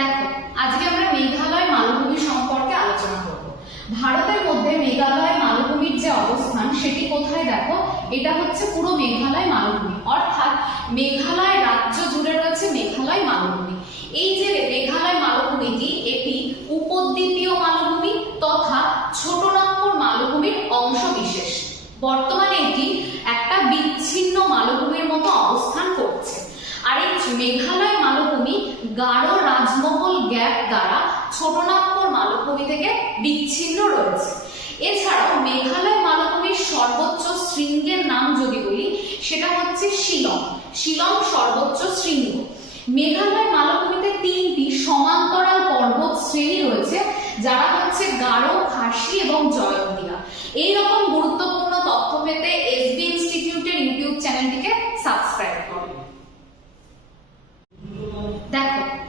দেখো, আজকে আমরা মেঘালয় মালভূমি সম্পর্কে আলোচনা করব। ভারতের মধ্যে মেঘালয় মালভূমির যে অবস্থান সেটি কোথায় দেখো, এটা হচ্ছে পুরো মেঘালয় মালভূমি, অর্থাৎ মেঘালয় রাজ্য জুড়ে রয়েছে মেঘালয় মালভূমি। এই যে মেঘালয় মালভূমিটি এটি উপদ্বীপীয় মালভূমি তথা ছোট নাগপুর মালভূমির অংশ বিশেষ। বর্তমানে এটি একটা বিচ্ছিন্ন মালভূমির মতো অবস্থান করছে। আর এই মেঘালয় মালভূমি গারো রাজমহল গ্যাপ দ্বারা ছোটনাগপুর মালভূমি থেকে বিচ্ছিন্ন রয়েছে। এছাড়াও মেঘালয় মালভূমির সর্বোচ্চ শৃঙ্গের নাম যদি বলি সেটা হচ্ছে শিলং। শিলং সর্বোচ্চ শৃঙ্গ। মেঘালয় মালভূমিতে তিনটি সমান্তরাল পর্বত শ্রেণী রয়েছে, যারা হচ্ছে গারো, খাসি এবং জয়ন্তিয়া। এইরকম